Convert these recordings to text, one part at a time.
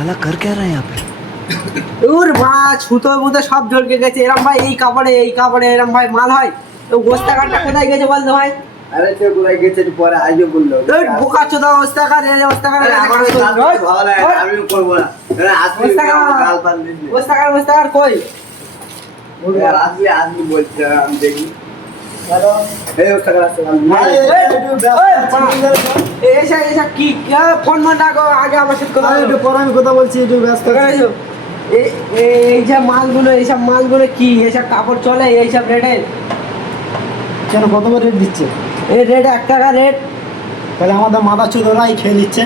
साला कर क्या रहा है यहाँ पे? ওর মা ছুতো মুতো সব ঝলকে গেছে এরম ভাই এই কাপড়ে এরম ভাই মাল হয় তো গোস্তাকারটা কোথায় গেছে বলতো ভাই আরে সে কোথায় গেছে একটু পরে আইজো বললো ওই বোকা চোদা গোস্তাকার আরে আমার ওই কাজ করতে ভালো লাগে না, আমিও করবো না আসলে গাল পান দিস গোস্তাকার কই আসলে বলছে আমি দেখি এই ওস্তাকার আসছে এসা কি ফোন মন রাখো আগে আমার সাথে কথা একটু পরে আমি কথা বলছি একটু ব্যস্ত আছি। এইসব মালগুলো কি এইসব কাপড় চলে এইসব রেটে কেন কত করে রেট দিচ্ছে? এই রেট 1 টাকা রেট তাহলে আমাদের মাথা চোদরাই খেয়ে নিচ্ছে।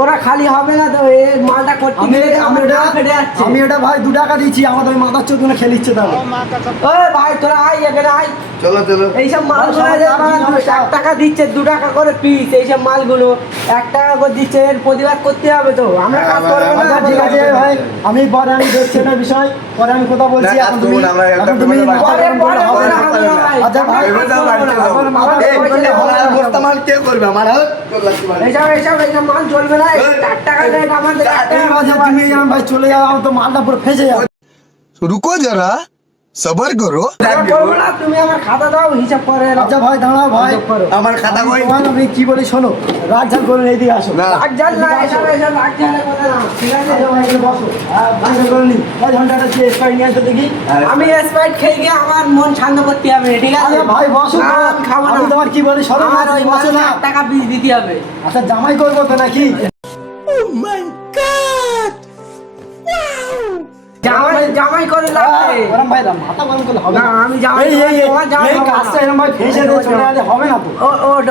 ওরা খালি হবে না তো এই মালটা করতে আমি গেলে আমি আমার এটা গা ফেটে যাচ্ছে। আমি এটা ভাই 2 টাকা দিচ্ছি, আমাদের ওই মাথা চোদরা খেয়ে নিচ্ছে তাহলে। ওই ভাই তোরা আয় এখানে আয় চলো চলো এইসব মালগুলো সবাই যে দাম দিতে হবে, 1 টাকা দিচ্ছে 2 টাকা করে পিস এইসব মালগুলো 1 টাকা করে দিচ্ছে এর প্রতিবাদ করতে হবে তো আমরা কাজ করবো না আচ্ছা ঠিক আছে ভাই, আমি পরে আমি দেখছি না বিষয়, পরে আমি কথা বলছি। না, এখন কাজ তুমি করবো না, আমরা এখন একটা তুমি করে মাথা পরে গরম করলে হবে না। হবে না ভাই। আচ্ছা ভাই, আমরা কাজ করবো না। এখন মাথা এই গরম করলে হবে না। বস্তা মাল কে করবে আমার হাত তোর লাগতে পারে এইসব মাল চলবে না 4 টাকা রেট আমাদের 1 ঠিক টাকা আছে, তুমি এখন ভাই চলে যাও, আমার তো মালটা পুরো ফেসে যাবে। रुको जरा सबर करो। আমরা করবো না, তুমি আমার খাতা দাও হিসাব করে আচ্ছা ভাই দাঁড়াও ভাই, আমার খাতা কই আমি কি বলি শোনো, রাগ ঝাল করে এইদিকে আসো। না রাগ জাল না এসব রাগ জালের কথা না ঠিক আছে আচ্ছা ভাই, এখানে বসো। রাগ ঝাল করে নি, ভাই ঘন্টাটা দিয়ে স্পাইন নিয়ে আসো দেখি। আমি স্প্রাইট খেয়ে গিয়ে আমার মন শান্ত করতে হবে ঠিক আছে আরে ভাই বসো না, তো। আমি খাবো না আমি তোমার কি বলি শোনো, আমার ওই বসো না। 1 টাকা পিস দিতে হবে আচ্ছা জামাই করবো তো নাকি? জামাই করে লাগবে ওরম ভাই মাথা গরম করলে হবে না, না। আমি জামাই এই এই তোমার জামাই এই খাবো না। কাজটা এরম ভাই ফেসে দিয়ে চলে গেলে হবে না তো।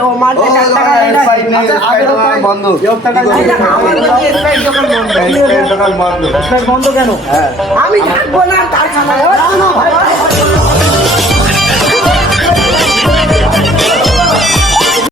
ও মালটা 4 টাকা রেট আছে। আচ্ছা, আগে তো তাই বন্ধ এই টাকা এই দেখ, আমার বলছি স্প্রাইট দোকান বন্ধ। দোকান বন্ধ বন্ধ কেন? আমি থাকবো না কারখানায় না, না, ভাই,